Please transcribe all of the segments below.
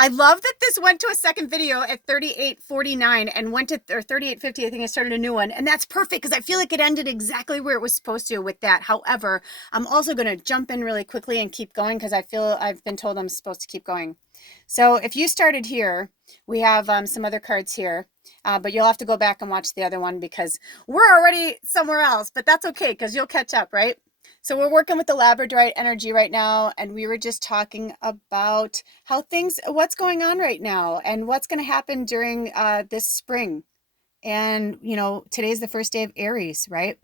I love that this went to a second video at 38:49 and went to, or 38:50, I think I started a new one. And that's perfect because I feel like it ended exactly where it was supposed to with that. However, I'm also going to jump in really quickly and keep going because I feel I've been told I'm supposed to keep going. So if you started here, we have some other cards here, but you'll have to go back and watch the other one because we're already somewhere else, but that's okay because you'll catch up, right? So we're working with the Labradorite energy right now, and we were just talking about how things, what's going on right now, and what's going to happen during this spring. And today's the first day of Aries, right?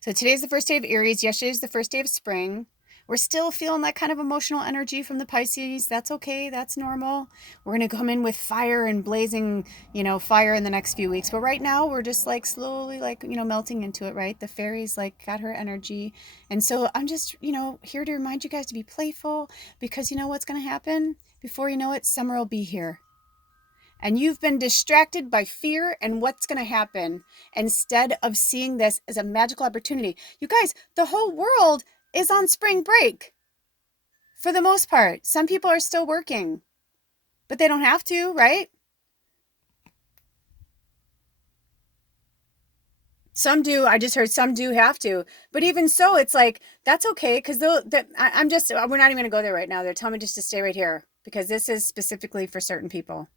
So today's the first day of Aries. Yesterday's the first day of spring. We're still feeling that kind of emotional energy from the Pisces. That's okay. That's normal. We're going to come in with fire and blazing, fire in the next few weeks. But right now we're just like slowly melting into it, right? The fairies got her energy. And so I'm just, here to remind you guys to be playful because you know what's going to happen? Before you know it, summer will be here. And you've been distracted by fear and what's going to happen instead of seeing this as a magical opportunity. You guys, the whole world is on spring break for the most part. Some people are still working, but they don't have to, right? Some do. I just heard some do have to. But even so, it's like, that's okay because we're not even going to go there right now. They're telling me just to stay right here because this is specifically for certain people.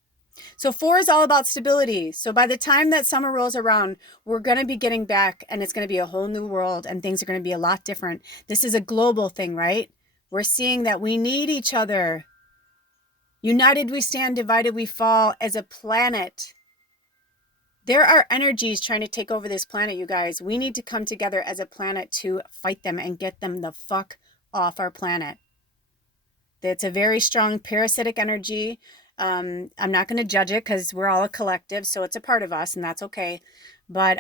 So 4 is all about stability. So by the time that summer rolls around, we're going to be getting back and it's going to be a whole new world and things are going to be a lot different. This is a global thing, right? We're seeing that we need each other. United we stand, divided we fall as a planet. There are energies trying to take over this planet, you guys. We need to come together as a planet to fight them and get them the fuck off our planet. It's a very strong parasitic energy. I'm not going to judge it because we're all a collective, so it's a part of us, and that's okay. But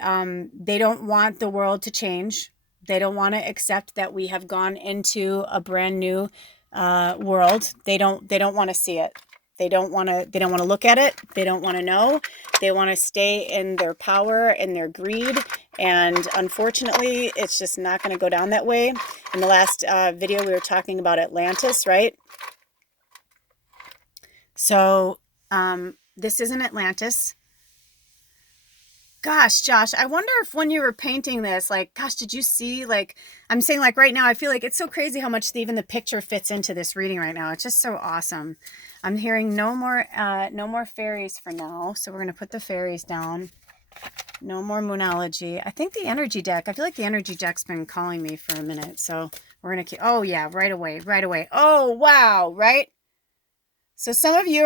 they don't want the world to change. They don't want to accept that we have gone into a brand new world. They don't want to see it. They don't want to look at it. They don't want to know. They want to stay in their power and their greed. And unfortunately, it's just not going to go down that way. In the last video, we were talking about Atlantis, right? So this isn't Atlantis. Gosh, Josh, I wonder if when you were painting this, gosh, did you see, I'm saying right now, I feel like it's so crazy how much even the picture fits into this reading right now. It's just so awesome. I'm hearing no more fairies for now. So we're going to put the fairies down. No more moonology. I think the energy deck, I feel like the energy deck's been calling me for a minute. So we're going to keep, oh yeah, right away. Oh, wow, right? So some of you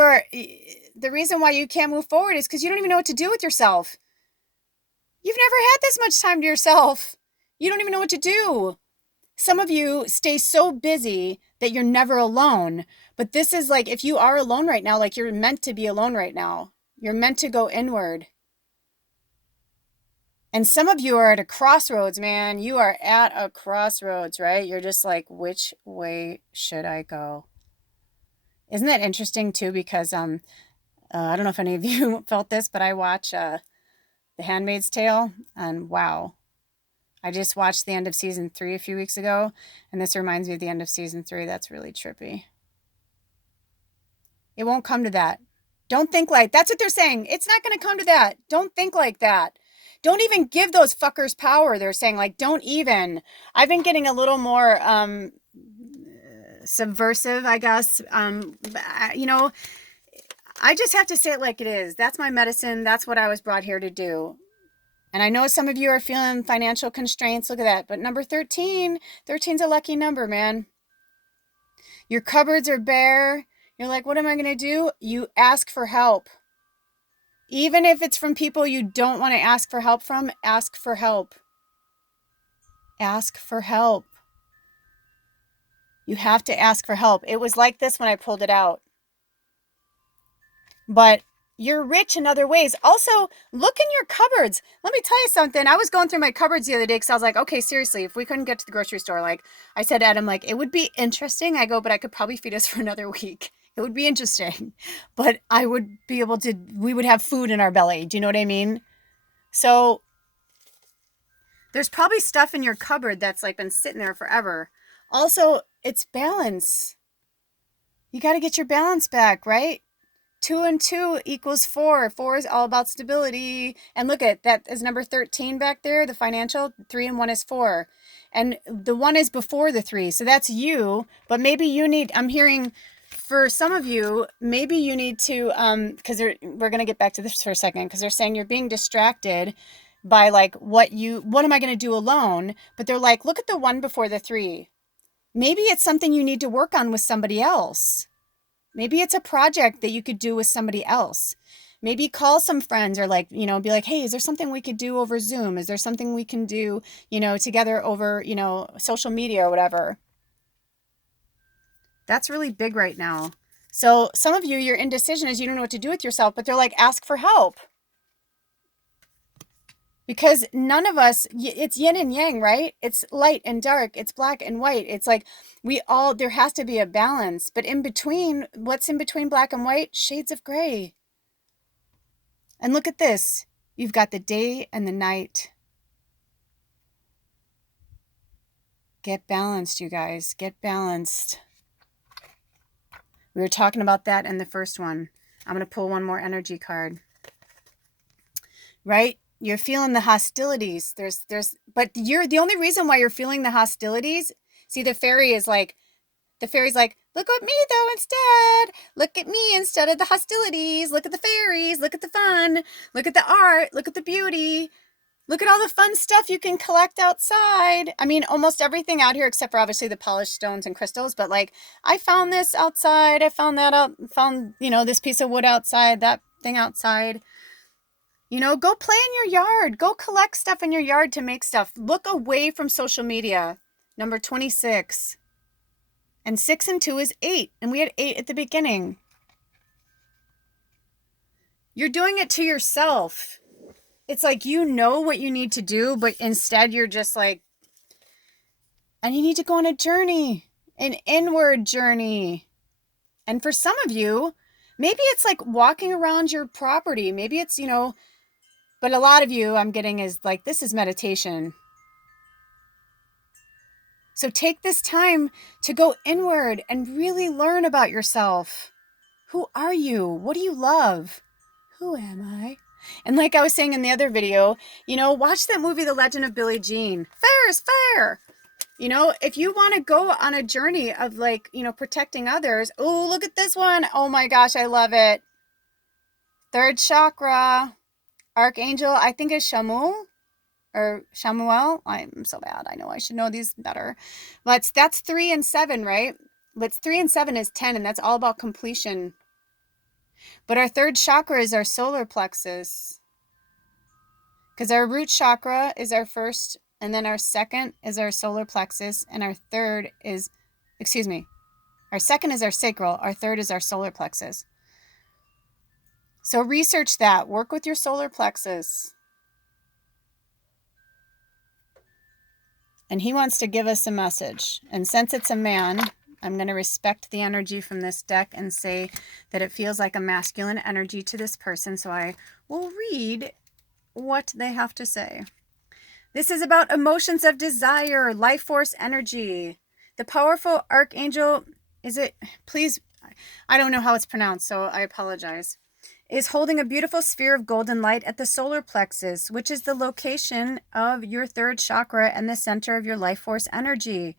the reason why you can't move forward is because you don't even know what to do with yourself. You've never had this much time to yourself. You don't even know what to do. Some of you stay so busy that you're never alone. But this is if you are alone right now, you're meant to be alone right now. You're meant to go inward. And some of you are at a crossroads, man. You are at a crossroads, right? You're just which way should I go? Isn't that interesting too? Because I don't know if any of you felt this, but I watch The Handmaid's Tale, and wow, I just watched the end of season 3 a few weeks ago, and this reminds me of the end of season 3. That's really trippy. It won't come to that. Don't think that's what they're saying. It's not going to come to that. Don't think like that. Don't even give those fuckers power. They're saying don't even. I've been getting a little more subversive, I guess. I just have to say it like it is. That's my medicine. That's what I was brought here to do. And I know some of you are feeling financial constraints. Look at that. But number 13, 13's a lucky number, man. Your cupboards are bare. You're like, what am I going to do? You ask for help. Even if it's from people you don't want to ask for help from, ask for help. Ask for help. You have to ask for help. It was like this when I pulled it out. But you're rich in other ways. Also, look in your cupboards. Let me tell you something. I was going through my cupboards the other day because I was like, okay, seriously, if we couldn't get to the grocery store, I said to Adam, it would be interesting. I go, but I could probably feed us for another week. It would be interesting. But I would be able to, we would have food in our belly. Do you know what I mean? So there's probably stuff in your cupboard that's been sitting there forever. Also, it's balance. You got to get your balance back, right? 2 and 2 equals 4. 4 is all about stability. And look at that is number 13 back there, the financial. 3 and 1 is 4. And the 1 is before the 3. So that's you. But maybe you need, I'm hearing for some of you, maybe you need to, because we're going to get back to this for a second, because they're saying you're being distracted by like what am I going to do alone? But they're like, look at the 1 before the 3. Maybe it's something you need to work on with somebody else. Maybe it's a project that you could do with somebody else. Maybe call some friends or like, be like, hey, is there something we could do over Zoom? Is there something we can do, together over, social media or whatever? That's really big right now. So some of you, your indecision is you don't know what to do with yourself, but they're like, ask for help. Because none of us, it's yin and yang, right? It's light and dark. It's black and white. It's like there has to be a balance. But in between, what's in between black and white? Shades of gray. And look at this. You've got the day and the night. Get balanced, you guys. Get balanced. We were talking about that in the first one. I'm going to pull one more energy card. Right? You're feeling the hostilities. But you're the only reason why you're feeling the hostilities. See, the fairy's like, look at me though instead. Look at me instead of the hostilities. Look at the fairies. Look at the fun. Look at the art. Look at the beauty. Look at all the fun stuff you can collect outside. I mean, almost everything out here except for obviously the polished stones and crystals. But like, I found this outside. I found that out. Found, this piece of wood outside. That thing outside. Go play in your yard. Go collect stuff in your yard to make stuff. Look away from social media. Number 26. And 6 and 2 is 8. And we had 8 at the beginning. You're doing it to yourself. It's like you know what you need to do, but instead you're just like, and you need to go on a journey, an inward journey. And for some of you, maybe it's like walking around your property. Maybe it's, but a lot of you I'm getting is like, this is meditation. So take this time to go inward and really learn about yourself. Who are you? What do you love? Who am I? And like I was saying in the other video, watch that movie, The Legend of Billie Jean. Fair is fair. If you want to go on a journey of like, protecting others. Oh, look at this one. Oh my gosh, I love it. 3rd chakra. Archangel, I think is Shamuel or Shamuel. I'm so bad. I know I should know these better. But that's 3 and 7, right? But 3 and 7 is 10, and that's all about completion. But our 3rd chakra is our solar plexus. Because our root chakra is our first, and then our 2nd is our solar plexus, and our 3rd is, our 2nd is our sacral, our 3rd is our solar plexus. So research that. Work with your solar plexus. And he wants to give us a message. And since it's a man, I'm going to respect the energy from this deck and say that it feels like a masculine energy to this person. So I will read what they have to say. This is about emotions of desire, life force energy. The powerful archangel, please, I don't know how it's pronounced, so I apologize, is holding a beautiful sphere of golden light at the solar plexus, which is the location of your 3rd chakra and the center of your life force energy.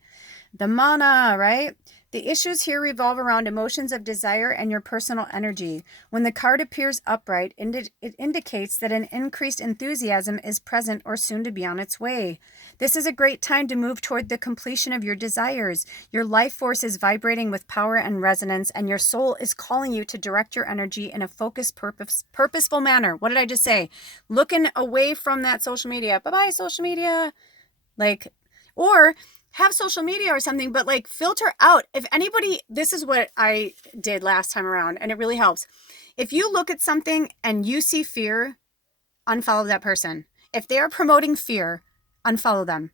The mana, right? The issues here revolve around emotions of desire and your personal energy. When the card appears upright, it indicates that an increased enthusiasm is present or soon to be on its way. This is a great time to move toward the completion of your desires. Your life force is vibrating with power and resonance, and your soul is calling you to direct your energy in a focused, purposeful manner. What did I just say? Looking away from that social media. Bye-bye, social media. Or have social media or something, but like filter out. If anybody, this is what I did last time around, and it really helps. If you look at something and you see fear, unfollow that person. If they are promoting fear, unfollow them,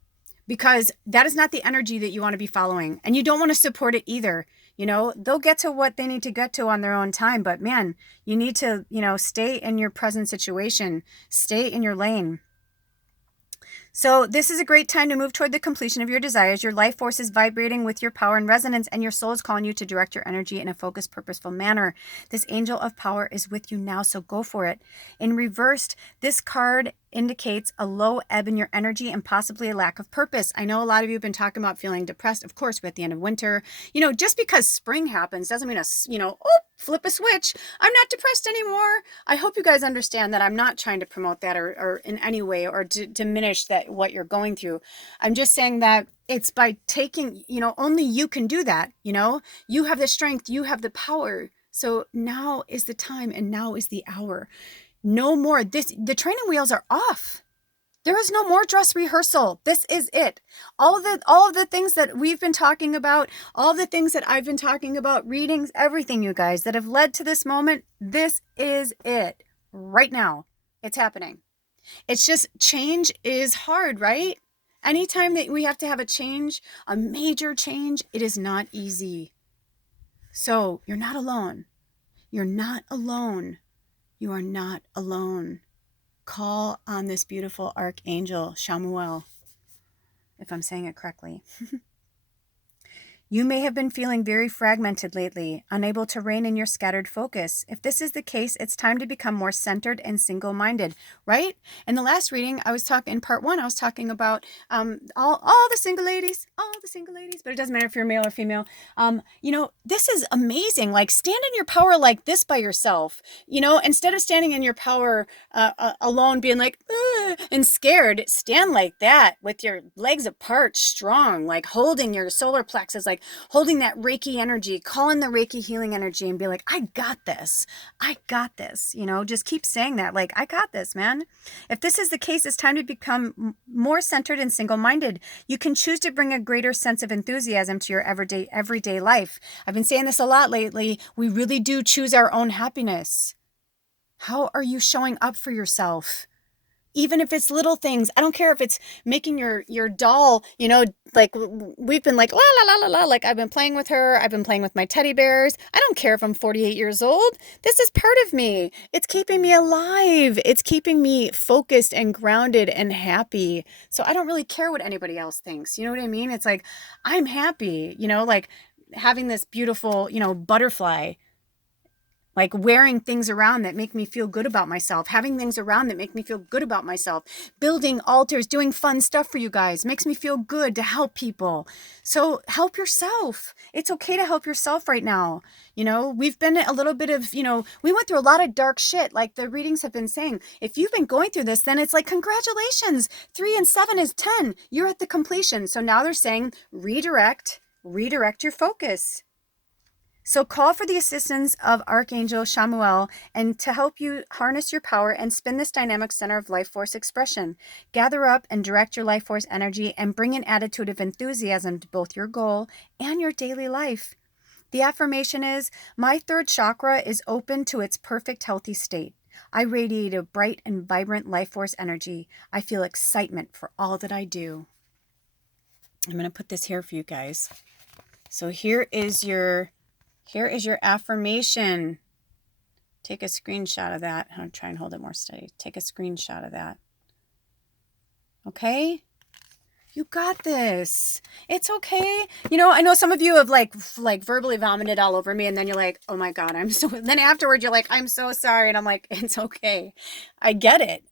because that is not the energy that you want to be following, and you don't want to support it either. They'll get to what they need to get to on their own time, but man, you need to, stay in your present situation, stay in your lane. So this is a great time to move toward the completion of your desires. Your life force is vibrating with your power and resonance, and your soul is calling you to direct your energy in a focused, purposeful manner. This angel of power is with you now, so go for it. In reversed, this card indicates a low ebb in your energy and possibly a lack of purpose. I know a lot of you have been talking about feeling depressed. Of course, we're at the end of winter. Just because spring happens doesn't mean flip a switch. I'm not depressed anymore. I hope you guys understand that I'm not trying to promote that or in any way or to diminish that what you're going through. I'm just saying that it's by taking, only you can do that. You have the strength, you have the power. So now is the time and now is the hour. No more. The training wheels are off. There is no more dress rehearsal. This is it. All of the things that we've been talking about, all the things that I've been talking about, readings, everything, you guys, that have led to this moment, this is it. Right now. It's happening. It's just change is hard, right? Anytime that we have to have a change, a major change, it is not easy. So you're not alone. You're not alone. You are not alone. Call on this beautiful archangel, Shamuel, if I'm saying it correctly. You may have been feeling very fragmented lately, unable to rein in your scattered focus. If this is the case, it's time to become more centered and single-minded, right? In the last reading, in part 1, I was talking about all the single ladies, but it doesn't matter if you're male or female. This is amazing. Like, stand in your power like this by yourself, instead of standing in your power alone, being like, and scared, stand like that with your legs apart, strong, like holding your solar plexus, like holding that Reiki energy, calling the Reiki healing energy and be like, I got this. I got this. Just keep saying that. Like, I got this, man. If this is the case, it's time to become more centered and single-minded. You can choose to bring a greater sense of enthusiasm to your everyday life. I've been saying this a lot lately. We really do choose our own happiness. How are you showing up for yourself? Even if it's little things, I don't care if it's making your doll, like we've been like, la, la, la, la, la, like I've been playing with her. I've been playing with my teddy bears. I don't care if I'm 48 years old. This is part of me. It's keeping me alive. It's keeping me focused and grounded and happy. So I don't really care what anybody else thinks. You know what I mean? It's like, I'm happy, like having this beautiful, butterfly, like wearing things around that make me feel good about myself, having things around that make me feel good about myself, building altars, doing fun stuff for you guys, makes me feel good to help people. So help yourself. It's okay to help yourself right now. We've been a little bit of, we went through a lot of dark shit. Like the readings have been saying, if you've been going through this, then it's like, congratulations, 3 and 7 is 10. You're at the completion. So now they're saying redirect your focus. So call for the assistance of Archangel Shamuel and to help you harness your power and spin this dynamic center of life force expression. Gather up and direct your life force energy and bring an attitude of enthusiasm to both your goal and your daily life. The affirmation is, my third chakra is open to its perfect healthy state. I radiate a bright and vibrant life force energy. I feel excitement for all that I do. I'm going to put this here for you guys. So here is your affirmation. Take a screenshot of that. I'll try and hold it more steady. Take a screenshot of that. Okay? You got this. It's okay. I know some of you have like verbally vomited all over me, and then you're like, oh my God, then afterward you're like, I'm so sorry. And I'm like, it's okay. I get it,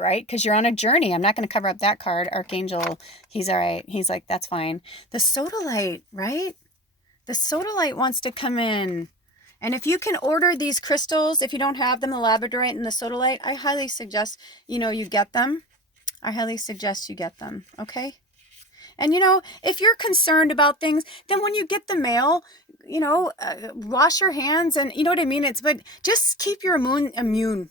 right? Because you're on a journey. I'm not going to cover up that card. Archangel, he's all right. He's like, that's fine. The sodalite, right? The sodalite wants to come in. And if you can order these crystals, if you don't have them, the labradorite and the sodalite, I highly suggest, you get them. I highly suggest you get them, okay? And, if you're concerned about things, then when you get the mail, wash your hands and, you know what I mean? But just keep your immune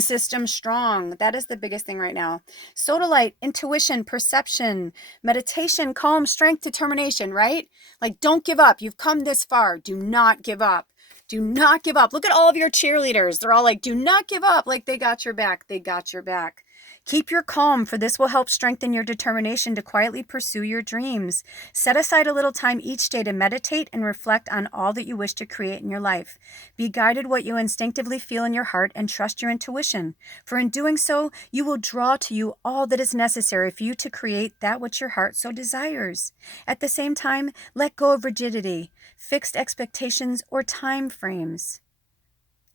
system strong. That is the biggest thing right now. Sodalite, intuition, perception, meditation, calm, strength, determination, right? Like, don't give up. You've come this far. Do not give up. Do not give up. Look at all of your cheerleaders. They're all like, do not give up. Like, they got your back. They got your back. Keep your calm, for this will help strengthen your determination to quietly pursue your dreams. Set aside a little time each day to meditate and reflect on all that you wish to create in your life. Be guided what you instinctively feel in your heart and trust your intuition, for in doing so, you will draw to you all that is necessary for you to create that which your heart so desires. At the same time, let go of rigidity, fixed expectations, or time frames.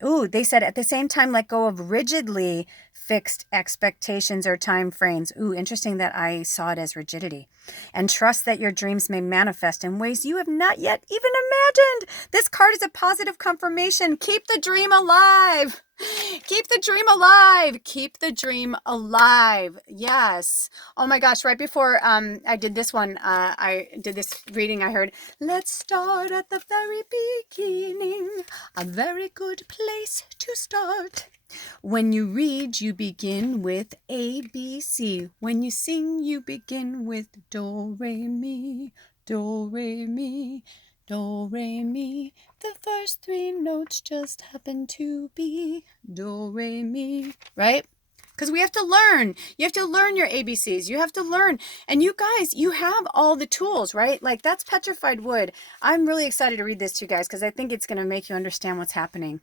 Ooh, they said at the same time, let go of rigidly fixed expectations or time frames. Ooh, interesting that I saw it as rigidity. And trust that your dreams may manifest in ways you have not yet even imagined. This card is a positive confirmation. Keep the dream alive. Keep the dream alive. Keep the dream alive. Yes. Oh my gosh. Right before I did this one, I did this reading, I heard, let's start at the very beginning. A very good place to start. When you read, you begin with A, B, C. When you sing, you begin with Do, Re, Mi, Do, Re, Mi, Do, Re, Mi. The first three notes just happen to be Do, Re, Mi, right? Because we have to learn. You have to learn your ABCs. You have to learn. And you guys, you have all the tools, right? Like that's petrified wood. I'm really excited to read this to you guys because I think it's going to make you understand what's happening.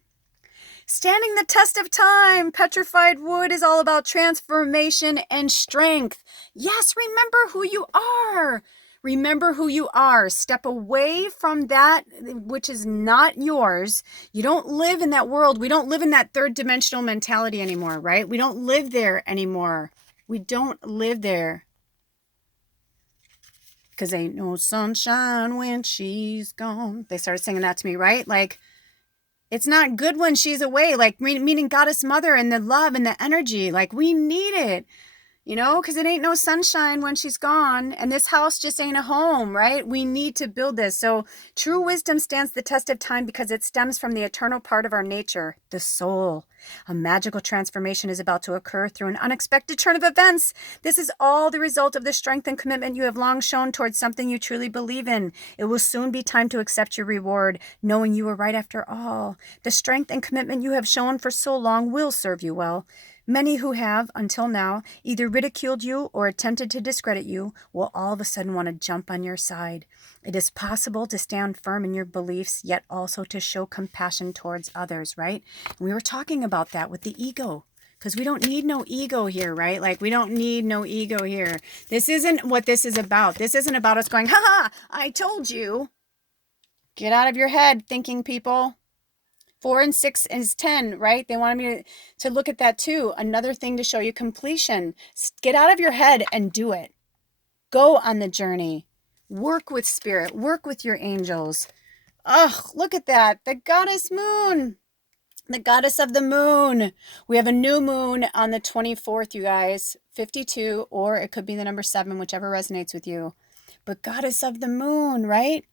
Standing the test of time. Petrified wood is all about transformation and strength. Yes, remember who you are. Remember who you are. Step away from that which is not yours. You don't live in that world. We don't live in that third dimensional mentality anymore, right? We don't live there anymore. We don't live there. Because ain't no sunshine when she's gone. They started singing that to me, right? Like, it's not good when she's away, like meaning Goddess Mother and the love and the energy. Like we need it, you know, because it ain't no sunshine when she's gone. And this house just ain't a home, right? We need to build this. So true wisdom stands the test of time because it stems from the eternal part of our nature, the soul. A magical transformation is about to occur through an unexpected turn of events. This is all the result of the strength and commitment you have long shown towards something you truly believe in. It will soon be time to accept your reward, knowing you were right after all. The strength and commitment you have shown for so long will serve you well. Many who have, until now, either ridiculed you or attempted to discredit you will all of a sudden want to jump on your side. It is possible to stand firm in your beliefs, yet also to show compassion towards others, right? We were talking about that with the ego, because we don't need no ego here, right? Like, we don't need no ego here. This isn't what this is about. This isn't about us going, ha, I told you. Get out of your head, thinking people. 4 and 6 is 10, right? They wanted me to look at that too. Another thing to show you completion. Get out of your head and do it. Go on the journey. Work with spirit. Work with your angels. Oh, look at that. The goddess moon. The goddess of the moon. We have a new moon on the 24th, you guys. 52, or it could be the number 7, whichever resonates with you. But goddess of the moon, right?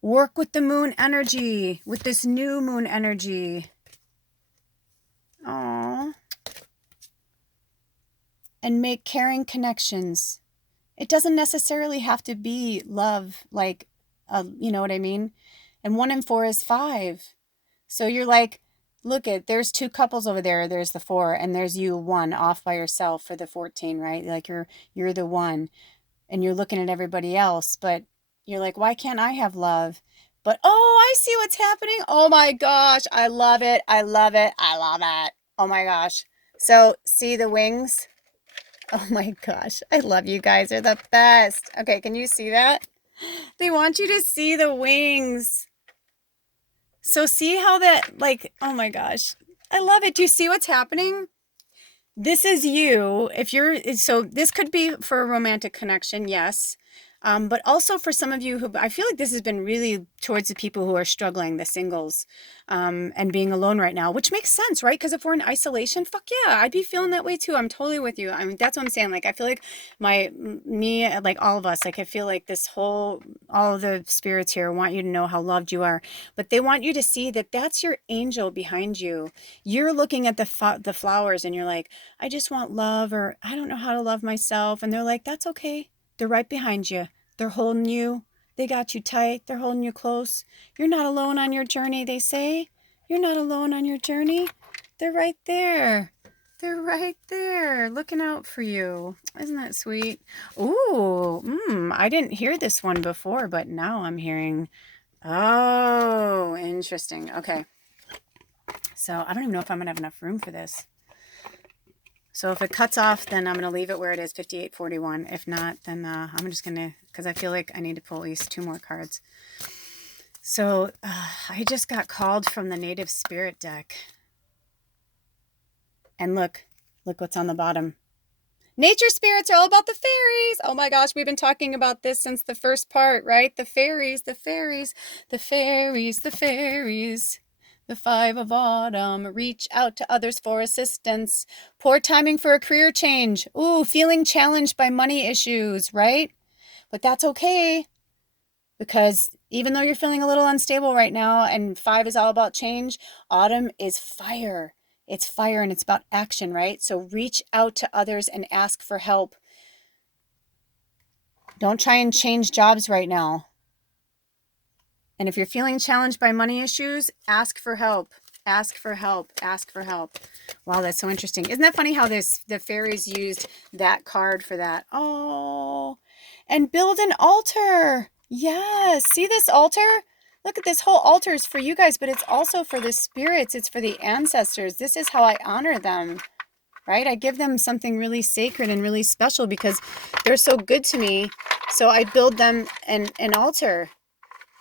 Work with the moon energy, with this new moon energy. Aww. And make caring connections. It doesn't necessarily have to be love, like, you know what I mean? And 1 and 4 is 5. So you're like, look there's 2 couples over there. There's the 4, and there's you 1 off by yourself for the 14, right? Like you're the 1, and you're looking at everybody else, but you're like, why can't I have love? But, oh, I see what's happening. Oh my gosh. I love it. I love it. I love it. Oh my gosh. So see the wings? Oh my gosh. I love you guys. They're the best. Okay. Can you see that? They want you to see the wings. So see how that, like, oh my gosh. I love it. Do you see what's happening? This is you. So this could be for a romantic connection, yes. But also for some of you who, I feel like this has been really towards the people who are struggling, the singles, and being alone right now, which makes sense, right? Because if we're in isolation, fuck yeah, I'd be feeling that way too. I'm totally with you. I mean, that's what I'm saying. Like, I feel like me, like all of us, like I feel like all of the spirits here want you to know how loved you are, but they want you to see that that's your angel behind you. You're looking at the flowers and you're like, I just want love, or I don't know how to love myself. And they're like, that's okay. They're right behind you. They're holding you. They got you tight. They're holding you close. You're not alone on your journey, they say. You're not alone on your journey. They're right there. They're right there looking out for you. Isn't that sweet? Ooh, I didn't hear this one before, but now I'm hearing. Oh, interesting. Okay. So I don't even know if I'm going to have enough room for this. So if it cuts off, then I'm going to leave it where it is, 5841. If not, then I'm just going to, because I feel like I need to pull at least 2 more cards. So I just got called from the Native Spirit deck. And look what's on the bottom. Nature spirits are all about the fairies. Oh my gosh, we've been talking about this since the first part, right? The fairies, the fairies, the fairies, the fairies. The 5 of autumn. Reach out to others for assistance. Poor timing for a career change. Ooh, feeling challenged by money issues, right? But that's okay. Because even though you're feeling a little unstable right now, and 5 is all about change, autumn is fire. It's fire and it's about action, right? So reach out to others and ask for help. Don't try and change jobs right now. And if you're feeling challenged by money issues, ask for help. Ask for help. Ask for help. Wow, that's so interesting. Isn't that funny how the fairies used that card for that? Oh, and build an altar. Yes. See this altar? Look at this whole altar is for you guys, but it's also for the spirits. It's for the ancestors. This is how I honor them, right? I give them something really sacred and really special because they're so good to me. So I build them an altar.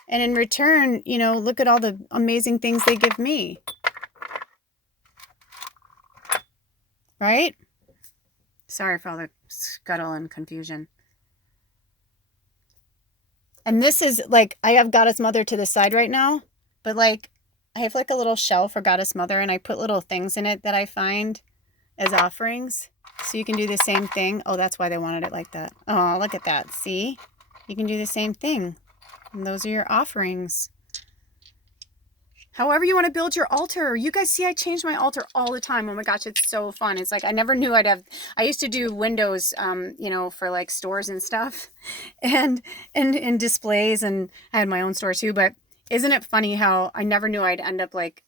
And in return, you know, look at all the amazing things they give me. Right? Sorry for all the scuttle and confusion. And this is like, I have Goddess Mother to the side right now, but like, I have like a little shelf for Goddess Mother and I put little things in it that I find as offerings. So you can do the same thing. Oh, that's why they wanted it like that. Oh, look at that. See? You can do the same thing. And those are your offerings. However you want to build your altar. You guys see I change my altar all the time. Oh my gosh, it's so fun. It's like I never knew I used to do windows, you know, for like stores and stuff and displays, and I had my own store too. But isn't it funny how I never knew I'd end up like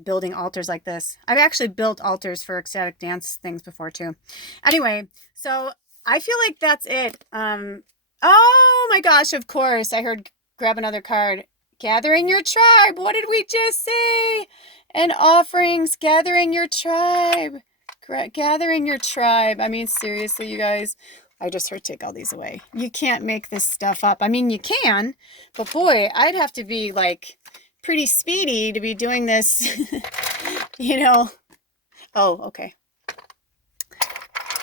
building altars like this. I've actually built altars for ecstatic dance things before too. Anyway, so I feel like that's it. Oh my gosh, of course. I heard grab another card. Gathering your tribe. What did we just say? And offerings. Gathering your tribe. Gathering your tribe. I mean, seriously, you guys. I just heard take all these away. You can't make this stuff up. I mean, you can, but boy, I'd have to be like pretty speedy to be doing this, you know. Oh, okay.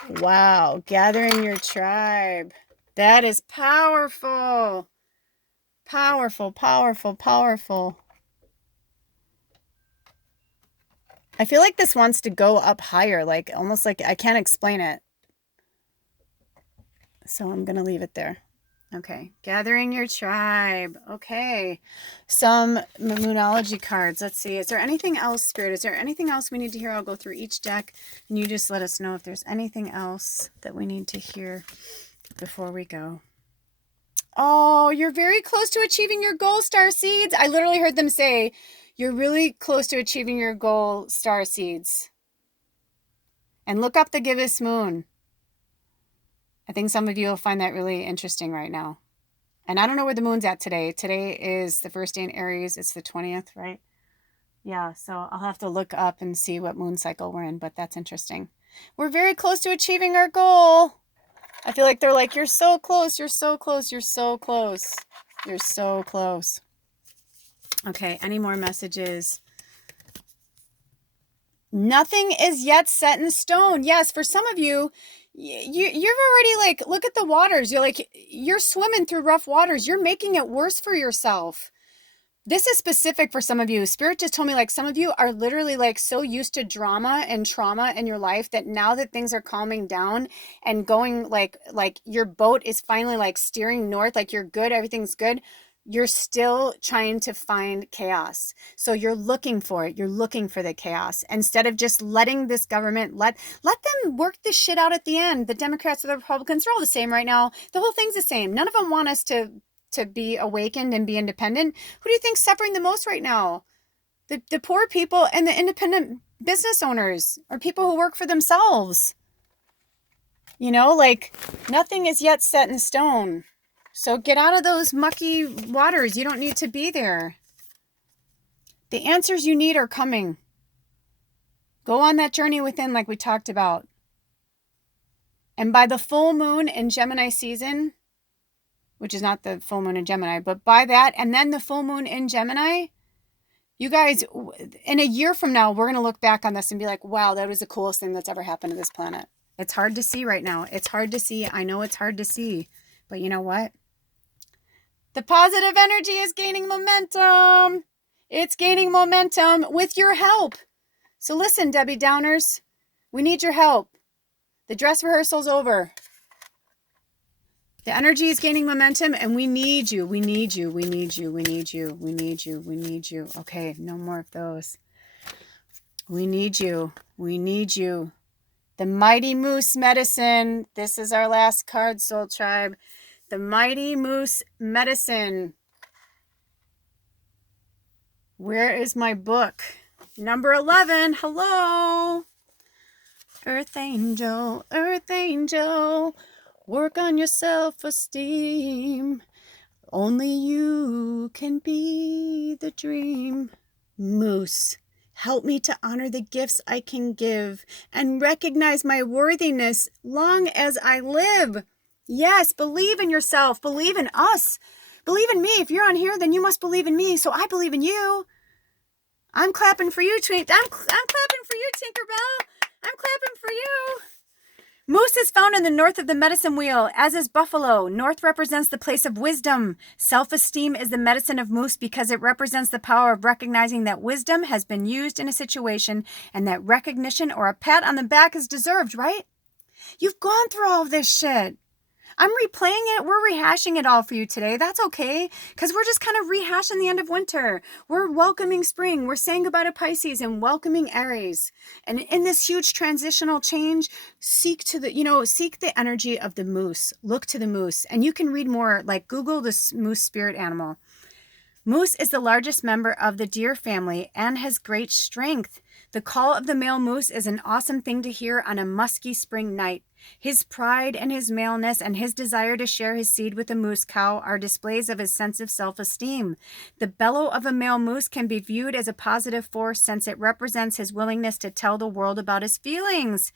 Wow. Gathering your tribe. That is powerful. Powerful, powerful, powerful. I feel like this wants to go up higher, like almost like I can't explain it. So I'm going to leave it there. Okay. Gathering your tribe. Okay. Some Moonology cards. Let's see. Is there anything else, Spirit? Is there anything else we need to hear? I'll go through each deck and you just let us know if there's anything else that we need to hear before we go. Oh, you're very close to achieving your goal, Star Seeds. I literally heard them say, you're really close to achieving your goal, Star Seeds. And look up the gibbous moon. I think some of you will find that really interesting right now. And I don't know where the moon's at today. Today is the first day in Aries. It's the 20th, right? Yeah, so I'll have to look up and see what moon cycle we're in, but that's interesting. We're very close to achieving our goal. I feel like they're like, you're so close, you're so close, you're so close. You're so close. Okay, any more messages? Nothing is yet set in stone. Yes, for some of you, you're already like, look at the waters. You're swimming through rough waters. You're making it worse for yourself. This is specific for some of you. Spirit just told me like some of you are literally like so used to drama and trauma in your life that now that things are calming down and going like your boat is finally like steering north, like you're good, everything's good, you're still trying to find chaos. So you're looking for it. You're looking for the chaos instead of just letting this government let them work this shit out at the end. The Democrats or the Republicans are all the same right now. The whole thing's the same. None of them want us to be awakened and be independent. Who do you think's suffering the most right now? The poor people and the independent business owners or people who work for themselves. You know, like nothing is yet set in stone. So get out of those mucky waters. You don't need to be there. The answers you need are coming. Go on that journey within, like we talked about. And by the full moon in Gemini season, which is not the full moon in Gemini, but by that, and then the full moon in Gemini, you guys, in a year from now, we're going to look back on this and be like, wow, that was the coolest thing that's ever happened to this planet. It's hard to see right now. It's hard to see. I know it's hard to see. But you know what? The positive energy is gaining momentum. It's gaining momentum with your help. So listen, Debbie Downers, we need your help. The dress rehearsal's over. The energy is gaining momentum and we need you. We need you. We need you. We need you. We need you. We need you. Okay, no more of those. We need you. We need you. The Mighty Moose Medicine. This is our last card, Soul Tribe. The Mighty Moose Medicine. Where is my book? Number 11. Hello. Earth Angel. Earth Angel. Work on your self-esteem. Only you can be the dream. Moose, help me to honor the gifts I can give and recognize my worthiness long as I live. Yes, believe in yourself. Believe in us. Believe in me. If you're on here, then you must believe in me. So I believe in you. I'm clapping for you, I'm clapping for you, Tinkerbell. I'm clapping for you. Moose is found in the north of the medicine wheel, as is buffalo. North represents the place of wisdom. Self-esteem is the medicine of moose because it represents the power of recognizing that wisdom has been used in a situation and that recognition or a pat on the back is deserved, right? You've gone through all of this shit. I'm replaying it. We're rehashing it all for you today. That's okay, because we're just kind of rehashing the end of winter. We're welcoming spring. We're saying goodbye to Pisces and welcoming Aries. And in this huge transitional change, seek the energy of the moose. Look to the moose. And you can read more, like Google the moose spirit animal. Moose is the largest member of the deer family and has great strength. The call of the male moose is an awesome thing to hear on a musky spring night. His pride and his maleness and his desire to share his seed with the moose cow are displays of his sense of self-esteem. The bellow of a male moose can be viewed as a positive force since it represents his willingness to tell the world about his feelings.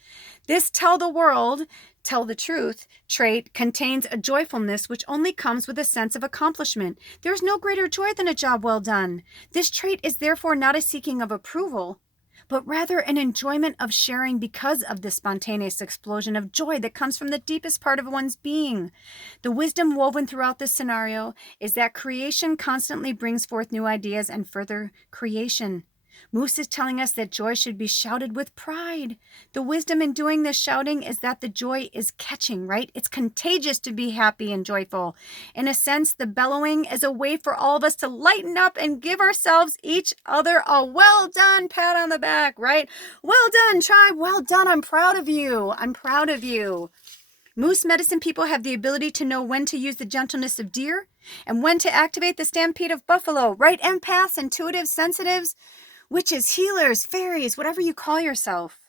This tell the truth trait contains a joyfulness which only comes with a sense of accomplishment. There is no greater joy than a job well done. This trait is therefore not a seeking of approval, but rather an enjoyment of sharing because of the spontaneous explosion of joy that comes from the deepest part of one's being. The wisdom woven throughout this scenario is that creation constantly brings forth new ideas and further creation. Moose is telling us that joy should be shouted with pride. The wisdom in doing this shouting is that the joy is catching, right? It's contagious to be happy and joyful. In a sense, the bellowing is a way for all of us to lighten up and give ourselves, each other, a well done pat on the back, right? Well done, tribe. Well done. I'm proud of you. I'm proud of you. Moose medicine people have the ability to know when to use the gentleness of deer and when to activate the stampede of buffalo, right? Empaths, intuitives, sensitives, witches, healers, fairies, whatever you call yourself.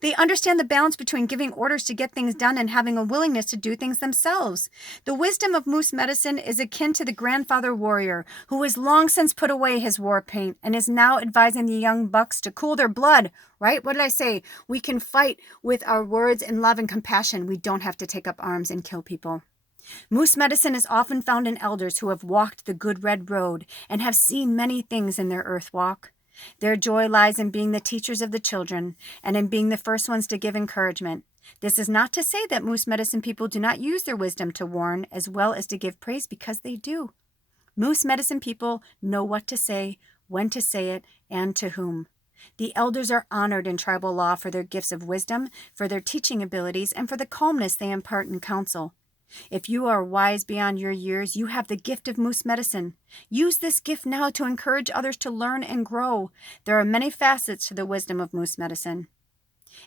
They understand the balance between giving orders to get things done and having a willingness to do things themselves. The wisdom of moose medicine is akin to the grandfather warrior who has long since put away his war paint and is now advising the young bucks to cool their blood, right? What did I say? We can fight with our words and love and compassion. We don't have to take up arms and kill people. Moose medicine is often found in elders who have walked the good red road and have seen many things in their earth walk. Their joy lies in being the teachers of the children and in being the first ones to give encouragement. This is not to say that moose medicine people do not use their wisdom to warn as well as to give praise, because they do. Moose medicine people know what to say, when to say it, and to whom. The elders are honored in tribal law for their gifts of wisdom, for their teaching abilities, and for the calmness they impart in counsel. If you are wise beyond your years, you have the gift of moose medicine. Use this gift now to encourage others to learn and grow. There are many facets to the wisdom of moose medicine.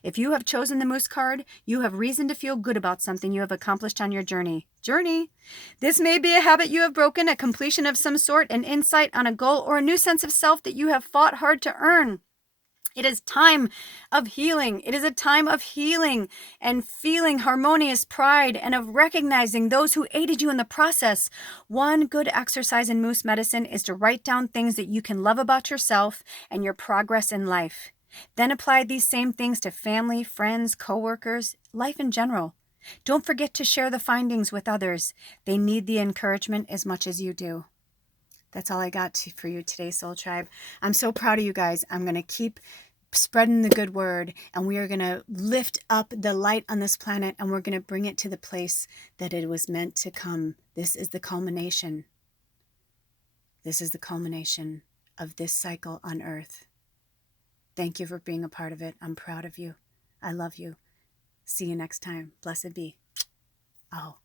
If you have chosen the moose card, you have reason to feel good about something you have accomplished on your journey. This may be a habit you have broken, a completion of some sort, an insight on a goal, or a new sense of self that you have fought hard to earn. It is time of healing. It is a time of healing and feeling harmonious pride and of recognizing those who aided you in the process. One good exercise in Moose Medicine is to write down things that you can love about yourself and your progress in life. Then apply these same things to family, friends, coworkers, life in general. Don't forget to share the findings with others. They need the encouragement as much as you do. That's all I got for you today, Soul Tribe. I'm so proud of you guys. I'm going to keep spreading the good word, and we are going to lift up the light on this planet, and we're going to bring it to the place that it was meant to come. This is the culmination. This is the culmination of this cycle on Earth. Thank you for being a part of it. I'm proud of you. I love you. See you next time. Blessed be. Oh.